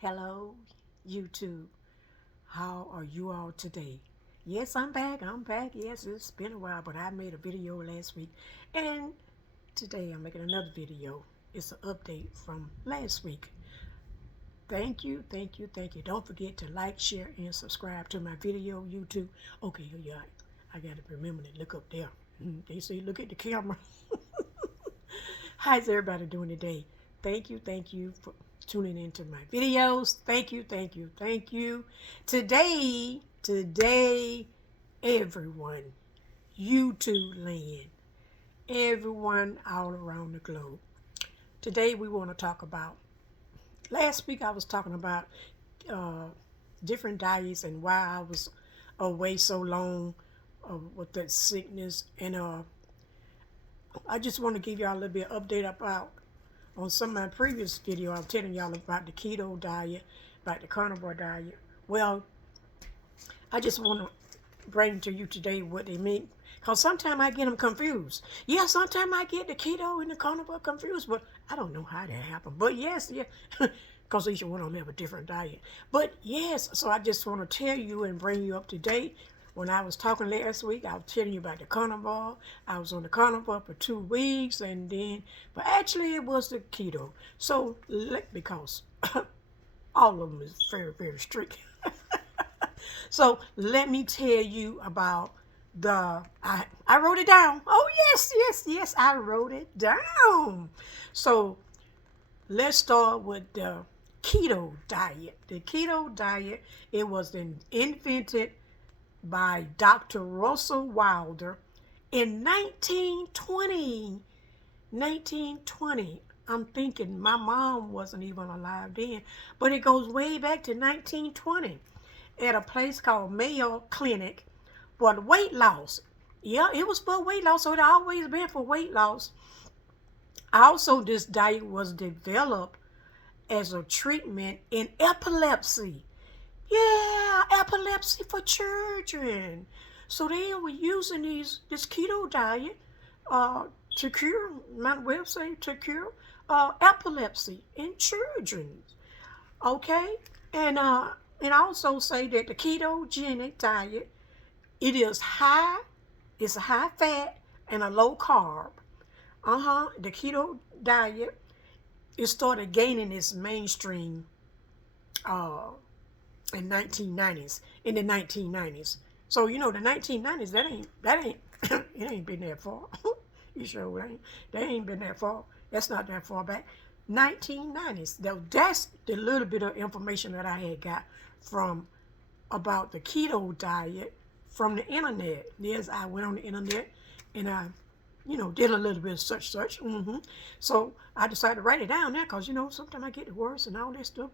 Hello, YouTube. How are you all today? Yes, I'm back. I'm back. Yes, it's been a while, but I made a video last week. And today I'm making another video. It's an update from last week. Thank you, thank you, thank you. Don't forget to like, share, and subscribe to my video, YouTube. Okay, yeah, I got to remember to look up there. They say look at the camera. How's everybody doing today? Thank you for tuning into my videos. Thank you, thank you, thank you. Today, everyone, YouTube land, everyone all around the globe. Today we want to talk about, last week I was talking about uh, different diets and why I was away so long with that sickness. And I just want to give y'all a little bit of update about on some of my previous video. I was telling y'all about the keto diet, about the carnivore diet. Well, I just want to bring to you today what they mean, because sometimes I get them confused. Yeah, sometimes I get the keto and the carnivore confused, but I don't know how that happened. But yes, yeah, because each one of them have a different diet. But yes, so I just want to tell you and bring you up to date. When I was talking last week, I was telling you about the carnivore. I was on the carnivore for 2 weeks, but actually it was the keto. So, because all of them is very, very strict. So let me tell you about I wrote it down. Oh yes, I wrote it down. So let's start with the keto diet. The keto diet, it was invented by Dr. Russell Wilder in 1920. 1920. I'm thinking my mom wasn't even alive then, but it goes way back to 1920 at a place called Mayo Clinic for weight loss. Yeah, it was for weight loss, so it always been for weight loss. Also, this diet was developed as a treatment in epilepsy. Yeah, epilepsy for children. So they were using this keto diet uh, to cure, my website, to cure epilepsy in children. Okay, and also say that the ketogenic diet, it is high, it's a high fat and a low carb. The keto diet, it started gaining its mainstream uh in 1990s, in the 1990s. So the 1990s, that ain't it ain't been that far. You sure ain't. They ain't been that far. That's not that far back. 1990s. That's the little bit of information that I had got from about the keto diet from the internet. Yes, I went on the internet and I, did a little bit of such. So I decided to write it down there because, sometimes I get the words and all that stuff,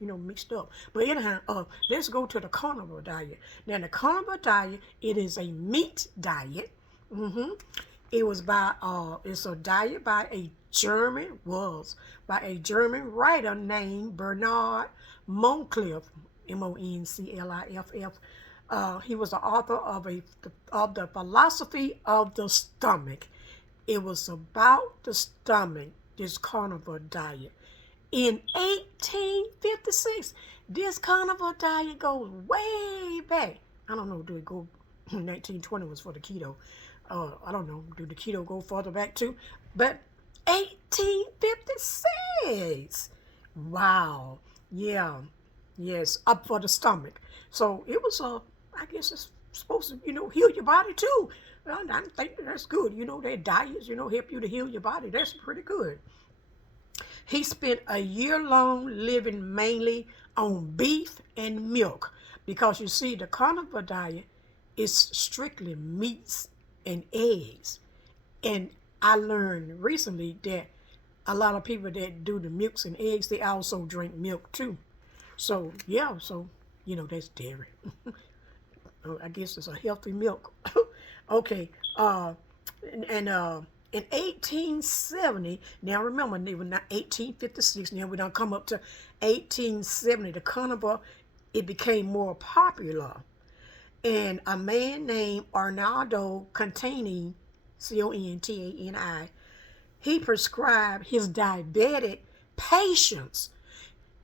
mixed up. But anyhow, let's go to the carnivore diet. Now, the carnivore diet, it is a meat diet. It was it's a diet by a German writer named Bernard Moncliff, Moncliff. He was the author of the philosophy of the stomach. It was about the stomach, this carnivore diet. In 1856, this carnivore diet goes way back. I don't know, do it go 1920 was for the keto. I don't know, do the keto go further back too? But 1856. Wow. Yeah. Yes, up for the stomach. So it was I guess it's supposed to, heal your body too. Well, I'm thinking that's good. Their diets, help you to heal your body. That's pretty good. He spent a year long living mainly on beef and milk because you see, the carnivore diet is strictly meats and eggs. And I learned recently that a lot of people that do the milks and eggs, they also drink milk too. So, yeah, that's dairy. I guess it's a healthy milk. Okay, and in 1870, now remember, they were not 1856, now we don't come up to 1870, the carnivore, it became more popular. And a man named Arnaldo Contani, Contani, he prescribed his diabetic patients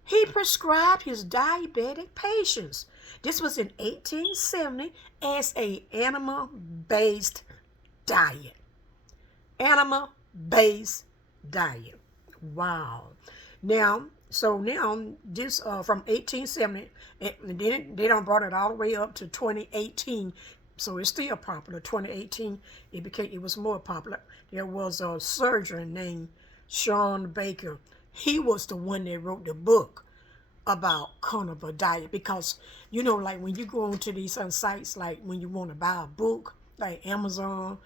He prescribed his diabetic patients. This was in 1870 as a animal-based diet. Animal-based diet. Wow. Now, this from 1870, and then they don't brought it all the way up to 2018, so it's still popular. 2018, it was more popular. There was a surgeon named Sean Baker. He was the one that wrote the book about carnivore diet, because like when you go onto these sites, like when you want to buy a book, like Amazon,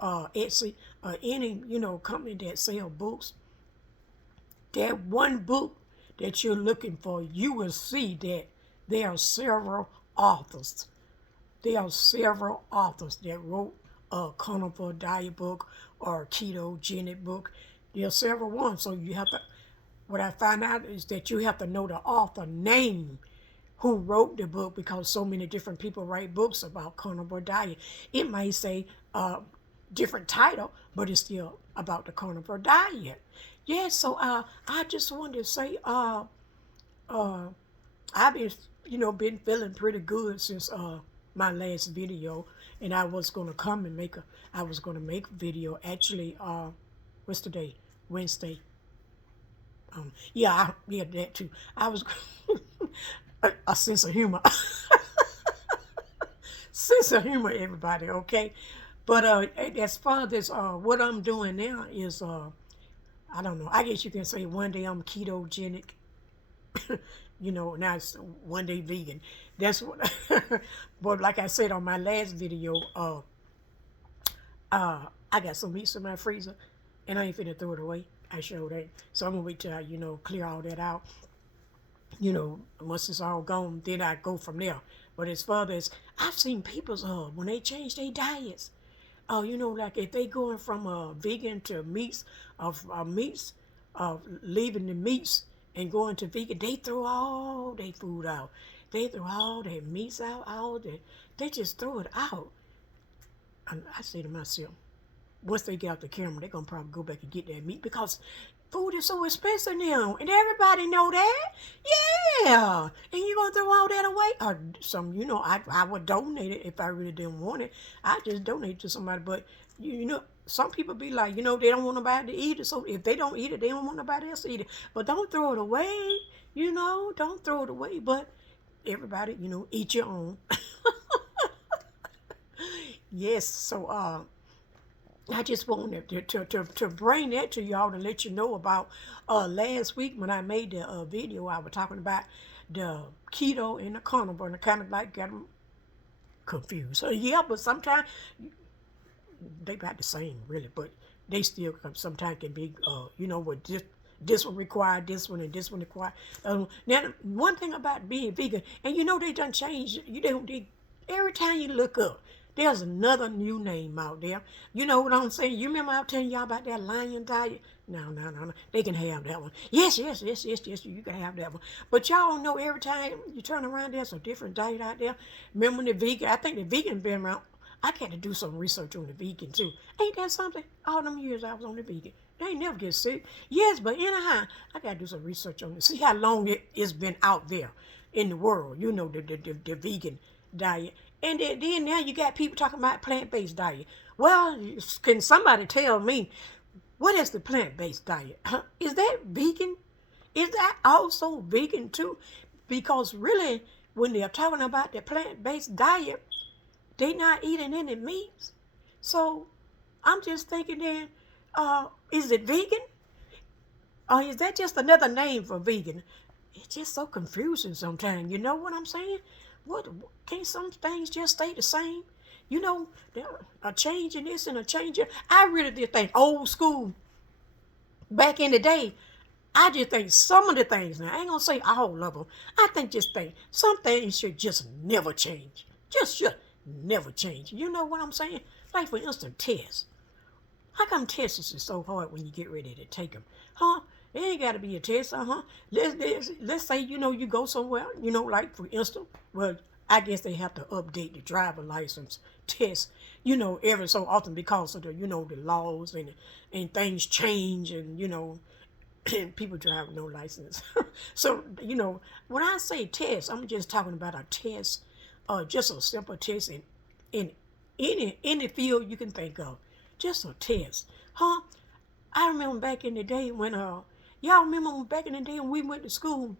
Etsy, any company that sell books, that one book that you're looking for, you will see that there are several authors. There are several authors that wrote a carnivore diet book or a ketogenic book. There are several ones, so you have to. What I find out is that you have to know the author name who wrote the book, because so many different people write books about carnivore diet. It may say different title, but it's still about the carnivore diet. Yeah, so I just wanted to say I've been feeling pretty good since my last video, and I was gonna come and make a video actually. What's today? Wednesday. Yeah, that too. I was a sense of humor, sense of humor, everybody. Okay, but as far as what I'm doing now is I don't know. I guess you can say one day I'm ketogenic, now it's one day vegan. That's what. But like I said on my last video, I got some meats in my freezer, and I ain't finna throw it away. I showed that. So I'm gonna wait till I, clear all that out. Once it's all gone, then I go from there. But as far as I've seen people's when they change their diets, like if they going from vegan to meats, leaving the meats and going to vegan, they throw all their food out. They throw all their meats out, they just throw it out. And I say to myself, once they get out the camera, they're going to probably go back and get that meat, because food is so expensive now. And everybody know that. Yeah. And you're going to throw all that away? Or I would donate it if I really didn't want it. I just donate it to somebody. But, some people be like, they don't want nobody to eat it. So if they don't eat it, they don't want nobody else to eat it. But don't throw it away. Don't throw it away. But everybody, eat your own. Yes. So, I just wanted to bring that to y'all to let you know about last week when I made the video. I was talking about the keto and the carnivore, and I kind of like got them confused. So yeah, but sometimes they about the same really, but they still sometimes can be with this one require this one and this one require. Now one thing about being vegan, and they done changed. Every time you look up, there's another new name out there. You know what I'm saying? You remember I was telling y'all about that lion diet? No. They can have that one. Yes, you can have that one. But y'all know every time you turn around, there's a different diet out there. Remember the vegan? I think the vegan been around. I got to do some research on the vegan too. Ain't that something? All them years I was on the vegan. They ain't never get sick. Yes, but anyhow, I got to do some research on it. See how long it's been out there in the world. The vegan diet. And then now you got people talking about plant-based diet. Well, can somebody tell me, what is the plant-based diet? Is that vegan? Is that also vegan too? Because really, when they're talking about the plant-based diet, they not eating any meats. So I'm just thinking then, is it vegan? Or is that just another name for vegan? It's just so confusing sometimes. You know what I'm saying? What can't some things just stay the same? There a change in this and a change in. I really did think old school back in the day. I just think some of the things, now I ain't gonna say all of them. I think some things should just never change. Just should never change. You know what I'm saying? Like for instance, tests. How come tests is so hard when you get ready to take them? Huh? It ain't got to be a test, Let's say, you go somewhere, like for instance, well, I guess they have to update the driver license test, every so often because of the, the laws and things change and, People drive with no license. So, when I say test, I'm just talking about a test, just a simple test in any field you can think of. Just a test. Huh? I remember back in the day when, y'all remember back in the day when we went to school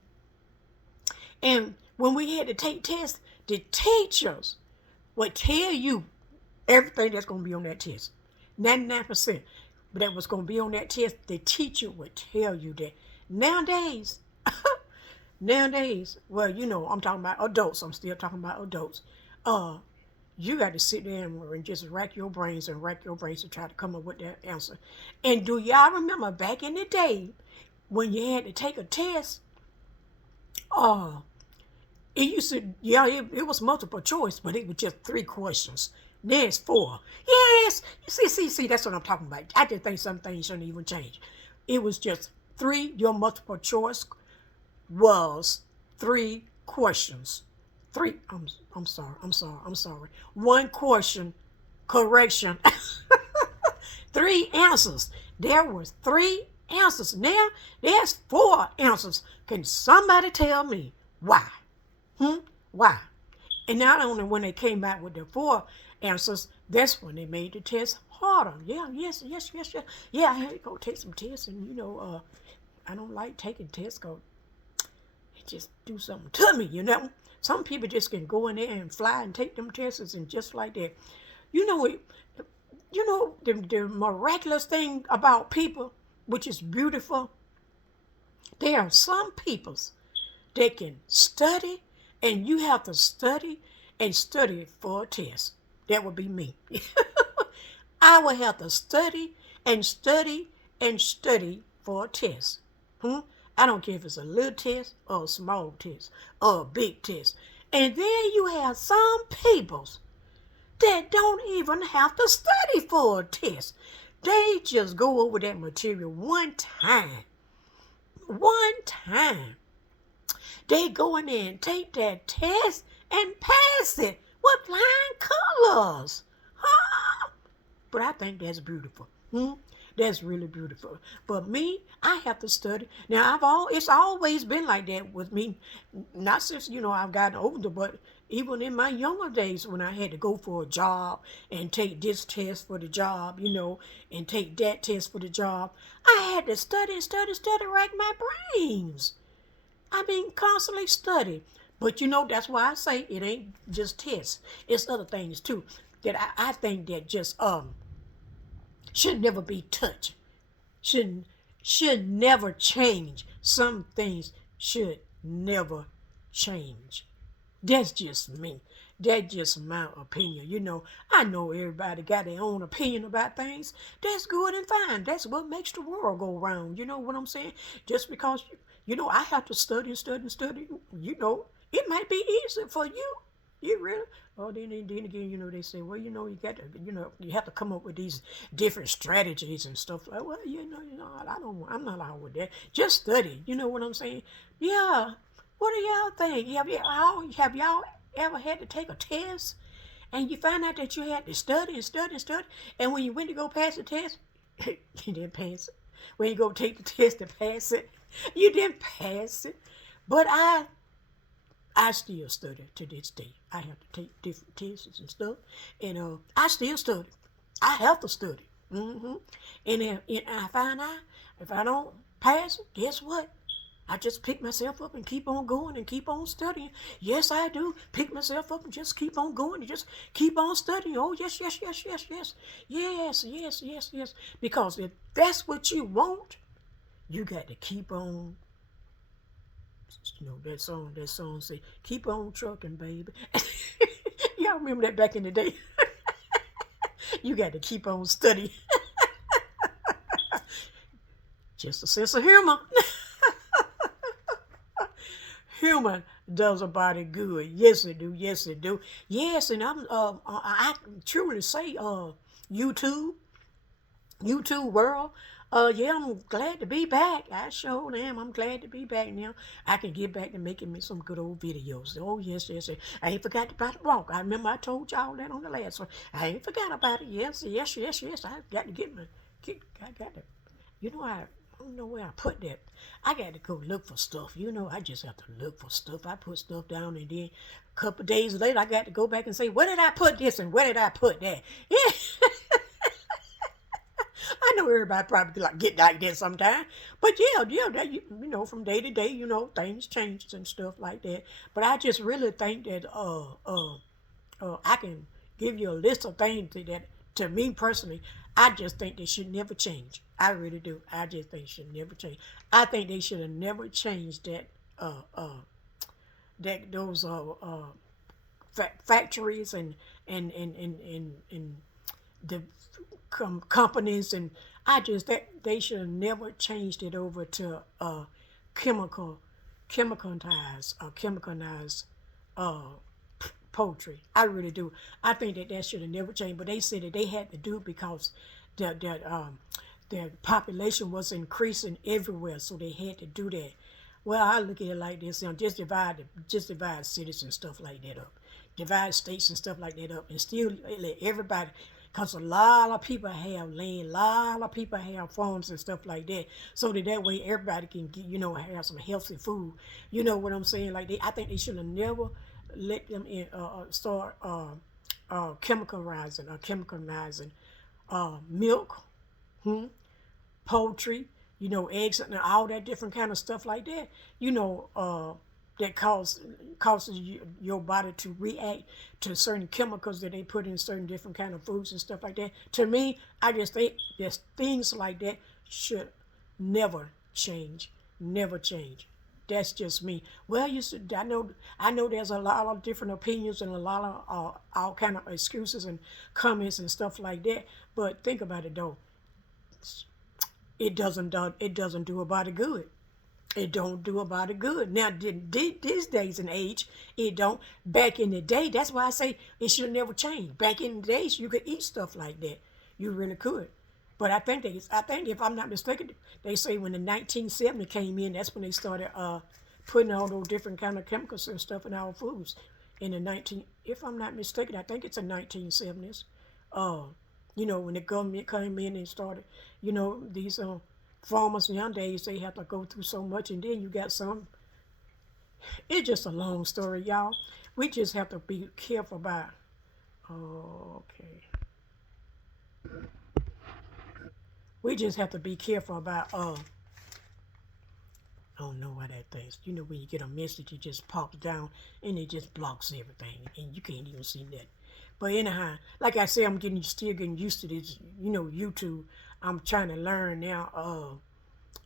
and when we had to take tests, the teachers would tell you everything that's going to be on that test. 99%. But that was going to be on that test, the teacher would tell you that. Nowadays, well, I'm talking about adults. I'm still talking about adults. You got to sit there and just rack your brains to try to come up with that answer. And do y'all remember back in the day when you had to take a test? It used to, it was multiple choice, but it was just 3 questions. There's 4. Yes, see, that's what I'm talking about. I just think some things shouldn't even change. It was just 3. Your multiple choice was 3 questions. 3. I'm sorry. 1 question, correction. 3 answers. There was 3 answers. Now there's 4 answers. Can somebody tell me why? Why? And not only when they came back with the 4 answers, that's when they made the test harder. Yes. Yeah, I had to go take some tests, and I don't like taking tests because it just do something to me. Some people just can go in there and fly and take them tests and just like that. The miraculous thing about people, which is beautiful, there are some peoples that can study, and you have to study and study for a test. That would be me. I would have to study and study and study for a test. I don't care if it's a little test or a small test or a big test. And then you have some peoples that don't even have to study for a test. They just go over that material one time. They go in there and take that test and pass it with flying colors. But I think that's beautiful. That's really beautiful. But me, I have to study. Now, it's always been like that with me. Not since, I've gotten older, but even in my younger days when I had to go for a job and take this test for the job, and take that test for the job, I had to study, rack my brains. Constantly study. But that's why I say it ain't just tests. It's other things too that I think that just should never be touched. Should never change. Some things should never change. That's just me. That's just my opinion. I know everybody got their own opinion about things. That's good and fine. That's what makes the world go round. You know what I'm saying? Just because, I have to study. It might be easy for you. You really? Oh, then again, they say, well, you got to, you have to come up with these different strategies and stuff. Like, well, I'm not out with that. Just study. You know what I'm saying? Yeah. What do y'all think? Have y'all ever had to take a test and you find out that you had to study, and when you went to go pass the test, you didn't pass it. When you go take the test to pass it, you didn't pass it. But I still study to this day. I have to take different tests and stuff, and I still study. I have to study. And if I find out if I don't pass it, guess what? I just pick myself up and keep on going and keep on studying. Yes, I do. Pick myself up and just keep on going and just keep on studying. Oh, yes. Yes. Because if that's what you want, you got to keep on. That song say, keep on trucking, baby. Y'all remember that back in the day? You got to keep on studying. Just a sense of humor. Humor does a body good. Yes, it do. Yes, and I truly say, YouTube world. I'm glad to be back. I sure am. I'm glad to be back now. I can get back to making me some good old videos. Oh, yes. I ain't forgot about the walk. I remember I told y'all that on the last one. I ain't forgot about it. Yes. I got to I don't know where I put that. I got to go look for stuff. I just have to look for stuff. I put stuff down, and then a couple of days later, I got to go back and say, where did I put this and where did I put that? Yeah. I know everybody probably like get like that sometimes, but yeah, that, from day to day, things change and stuff like that. But I just really think that I can give you a list of things that to me personally, I just think they should never change. I really do. I just think they should never change. I think they should have never changed that those factories and the companies, and I just that they should have never changed it over to chemical chemicalized uh poultry. I really do. I think that should have never changed, but they said that they had to do it because the population was increasing everywhere, so they had to do that. Well, I look at it like this, just divide cities and stuff like that up, divide states and stuff like that up, and still let everybody, because a lot of people have land, a lot of people have farms and stuff like that, so that way everybody can get, have some healthy food. You know what I'm saying? Like I think they should have never let them start chemicalizing milk, poultry, eggs and all that different kind of stuff like that. That causes your body to react to certain chemicals that they put in certain different kind of foods and stuff like that. To me, I just think that things like that should never change, never change. That's just me. Well, I know there's a lot of different opinions and a lot of all kind of excuses and comments and stuff like that. But think about it though. It doesn't do a body good. It don't do a body good. Now, these days and age, it don't. Back in the day, that's why I say it should never change. Back in the days, you could eat stuff like that. You really could. But I think if I'm not mistaken, they say when the 1970 came in, that's when they started putting all those different kind of chemicals and stuff in our foods. If I'm not mistaken, I think it's the 1970s. When the government came in and started, these farmers nowadays, they have to go through so much, and then you got some. It's just a long story, y'all. We just have to be careful about. Okay. We just have to be careful about. I don't know why that thing's. When you get a message, it just pops down and it just blocks everything, and you can't even see that. But anyhow, like I said, I'm still getting used to this. YouTube. I'm trying to learn now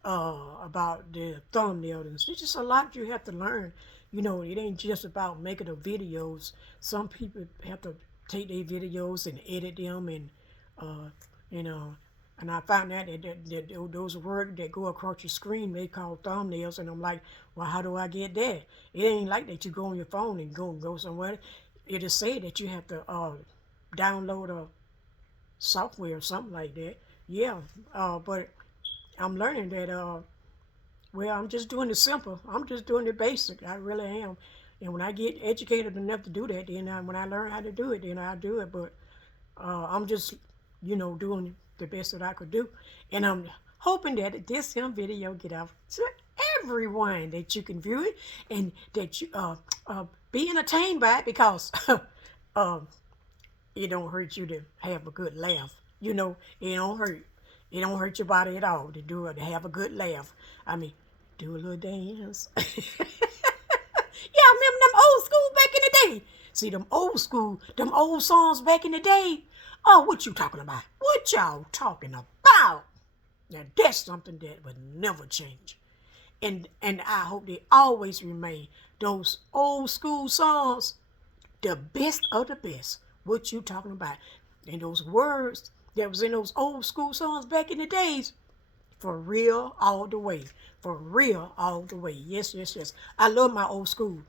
about the thumbnail, and it's just a lot you have to learn. It ain't just about making the videos. Some people have to take their videos and edit them, and I found out that those words that go across your screen they call thumbnails, and I'm like, well, how do I get that? It ain't like that you go on your phone and go somewhere. It'll say that you have to download a software or something like that. Yeah, but I'm learning that, I'm just doing the simple. I'm just doing the basic. I really am. And when I get educated enough to do that, then when I learn how to do it, then I'll do it. But I'm just, doing the best that I could do. And I'm hoping that this video get out to everyone, that you can view it and that you be entertained by it, because it don't hurt you to have a good laugh. It don't hurt. It don't hurt your body at all to have a good laugh. I mean, do a little dance. Yeah, remember them old school back in the day? See, them old songs back in the day? Oh, what you talking about? What y'all talking about? Now, that's something that would never change. And I hope they always remain. Those old school songs, the best of the best. What you talking about? And those words that was in those old school songs back in the days, for real all the way. For real all the way. Yes, yes, yes. I love my old school.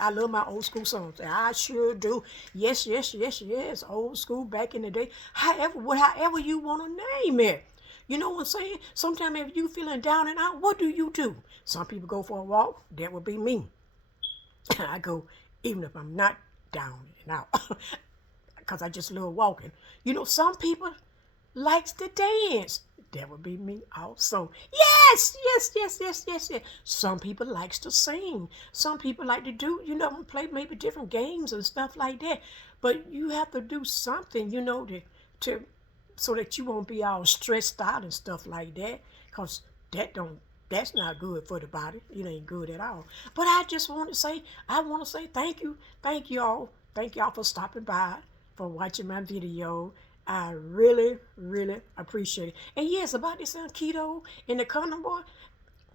I love my old school songs. I sure do. Yes, yes, yes, yes. Old school back in the day. However you want to name it. You know what I'm saying? Sometimes if you feeling down and out, what do? Some people go for a walk. That would be me. I go, even if I'm not down and out. Because I just love walking. Some people likes to dance. That would be me also. Yes, yes, yes, yes, yes, yes. Some people likes to sing. Some people like to do, play maybe different games and stuff like that. But you have to do something, to so that you won't be all stressed out and stuff like that. Cause that's not good for the body. It ain't good at all. But I want to say thank you all, for stopping by, for watching my video. I really, really appreciate it. And yes, about this keto and the carnivore,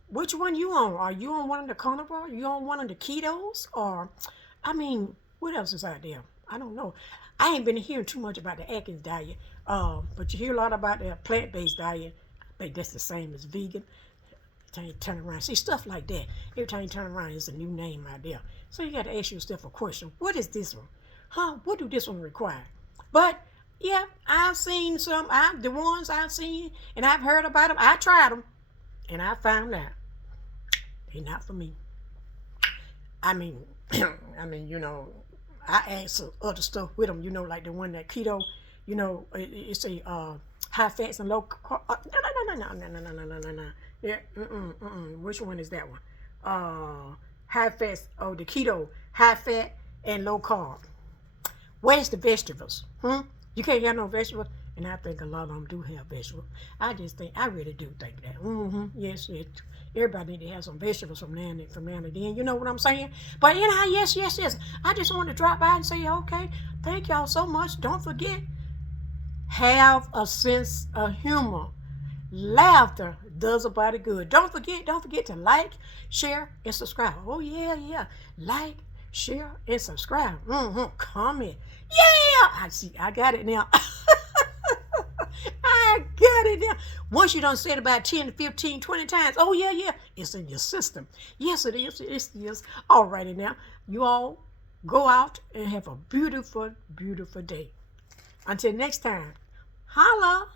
which one you on? Are you on one of the carnivore? You on one of the ketos? Or, what else is out there? I don't know. I ain't been hearing too much about the Atkins diet, but you hear a lot about the plant-based diet. I think that's the same as vegan. Every time you turn around, see stuff like that. Every time you turn around, there's a new name out there. So you got to ask yourself a question: what is this one? What do this one require? But yeah, I've seen the ones I've seen and I've heard about them. I tried them, and I found out they're not for me. I mean, I add some other stuff with them, like the one that keto, it's a high fats and low carb. No. Yeah, which one is that one? High fats. Oh, the keto, high fat and low carb. Where's the vegetables? You can't have no vegetables. And I think a lot of them do have vegetables. I really do think that. Yes, everybody need to have some vegetables from now and then. You know what I'm saying? But anyhow, yes. I just want to drop by and say, okay, thank y'all so much. Don't forget, have a sense of humor. Laughter does a body good. Don't forget to like, share, and subscribe. Oh, yeah. Like, share, and subscribe. Comment. Yeah! I got it now. I got it now. Once you done said about 10 to 15, 20 times, oh, yeah. It's in your system. Yes, it is. It is. All righty now. You all go out and have a beautiful, beautiful day. Until next time, holla.